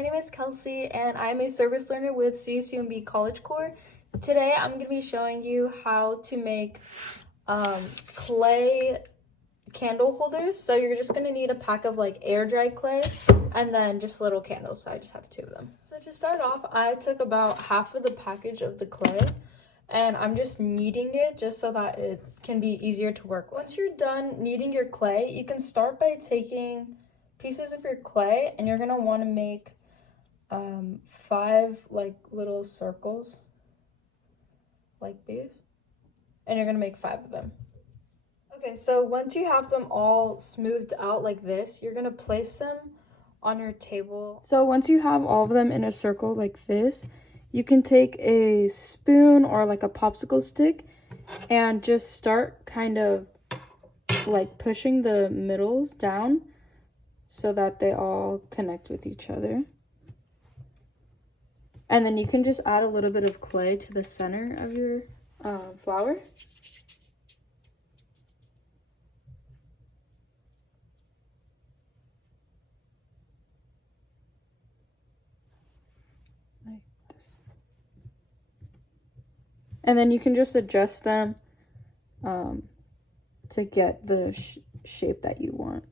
my name is Kelsey and I'm a service learner with CSUMB College Corps. Today I'm going to be showing you how to make clay candle holders. So you're just going to need a pack of like air dry clay and then just little candles. So I just have 2 of them. So to start off, I took about half of the package of the clay and I'm just kneading it just so that it can be easier to work with. Once you're done kneading your clay, you can start by taking pieces of your clay and you're going to want to make 5 like little circles like these, and you're going to make 5 of them. Okay, so once you have them all smoothed out like this, you're going to place them on your table. So once you have all of them in a circle like this, you can take a spoon or like a popsicle stick and just start kind of like pushing the middles down so that they all connect with each other. And then you can just add a little bit of clay to the center of your flower. Like this. And then you can just adjust them to get the shape that you want.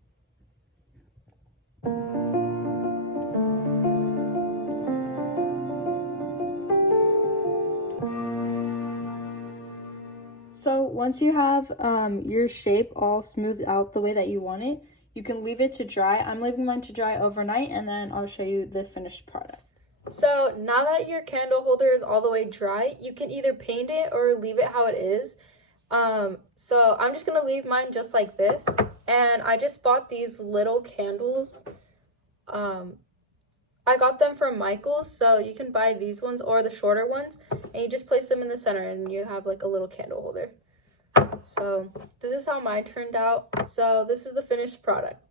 So once you have your shape all smoothed out the way that you want it, you can leave it to dry. I'm leaving mine to dry overnight, and then I'll show you the finished product. So now that your candle holder is all the way dry, you can either paint it or leave it how it is. So I'm just gonna leave mine just like this, and I just bought these little candles. I got them from Michael's, so you can buy these ones or the shorter ones, and you just place them in the center and you have like a little candle holder. So this is how mine turned out. So this is the finished product.